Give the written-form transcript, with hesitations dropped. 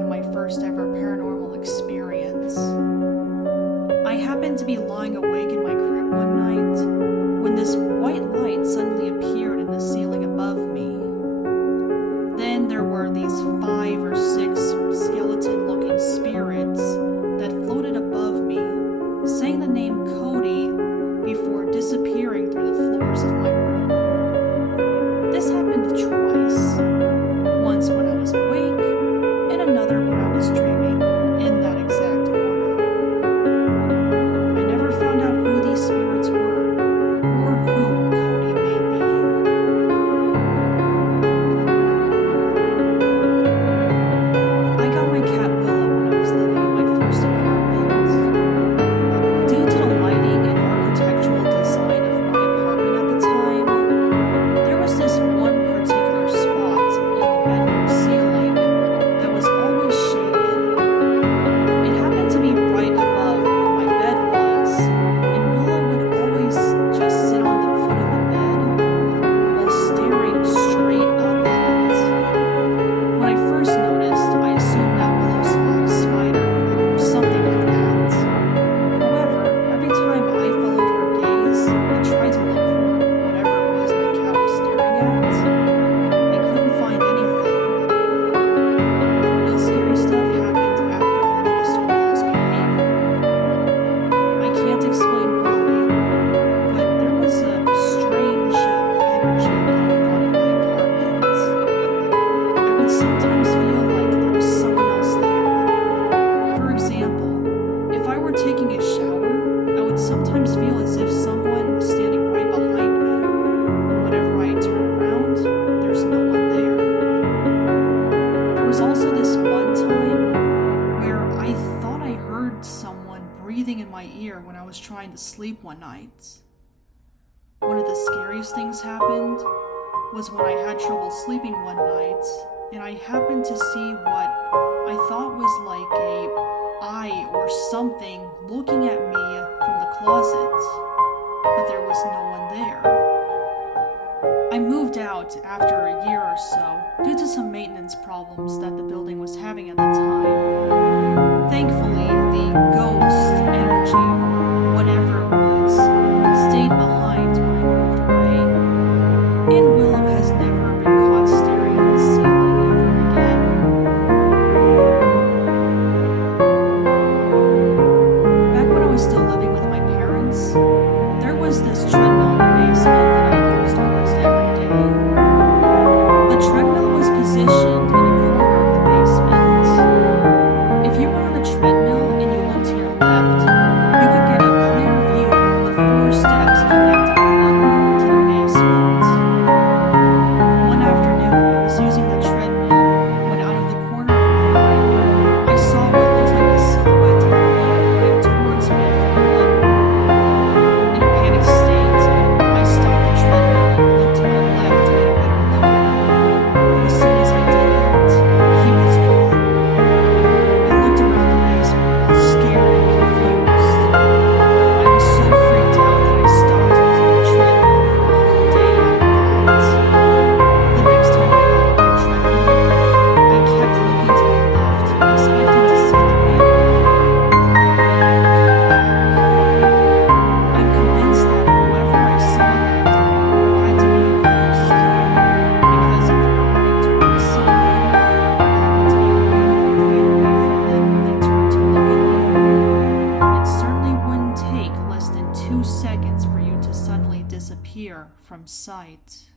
had my first ever paranormal experience. I happened to be lying awake in my crib one night when this white light suddenly appeared in the ceiling above me. Then there were these 5 or 6 skeleton-looking spirits that floated above me, saying the name Cody before disappearing through the floors of my room. This happened twice, once when I was awake and another when I was dreaming, in that exact order. I never found out who these spirits were or who Cody may be. I got my cat Willow when I was living in my first apartment. Due to the lighting and architectural design of my apartment at the time, there was this one particular spot in the bedroom ceiling that was always shaded. It happened to be right above where my bed was, and Willow would always just sit on the foot of the bed while staring straight up at it. When I first noticed, I assumed that Willow saw a spider or something like that. However, every time I followed her gaze and tried to look for whatever it was my cat was staring at, I couldn't find anything. The real scary stuff happened after I noticed Willow's behavior. I can't explain why, but there was a strange energy going on in my apartment. I would sometimes feel like there was someone else there. For example, if I were taking a shower, I would sometimes feel as if someone was standing right behind me, and whenever I turn around, there's no one there. There was also this one time where I thought I heard someone breathing in my ear when I was trying to sleep one night. One of the scariest things happened was when I had trouble sleeping one night, and I happened to see what I thought was like a eye or something looking at me from the closet, but there was no one there. I moved out after a year or so due to some maintenance problems that the building was having at the time. Thankfully, the ghost energy, whatever it was, stayed behind when I moved away, and Willow has never been caught staring at the ceiling ever again. Back when I was still living with my parents, there was this treadmill in the basement that I used almost every day. The treadmill was positioned in a corner of the basement. If you were on the treadmill and you looked to your left, you could get a clear view of the 4 steps connecting the mudroom to the basement. One afternoon, I was using the treadmill when out of the corner of my eye, I saw what looked like a silhouette of a man running towards me from the mudroom. In a panicked state, I stopped the treadmill and looked to my left to get a better look at him. But as soon as I did that, he was gone. I looked around the basement, both scared and confused. I was so freaked out that I stopped using the treadmill for a whole day after that. The next time I got on my treadmill, I kept looking to my left, expecting to see the man again. But he never came back. I'm convinced that whoever I saw that day had to be a ghost, because if you're running towards someone and happen to be only a few feet away from them when they turn to look at you, it certainly wouldn't take less than 2 seconds for you to suddenly disappear from sight.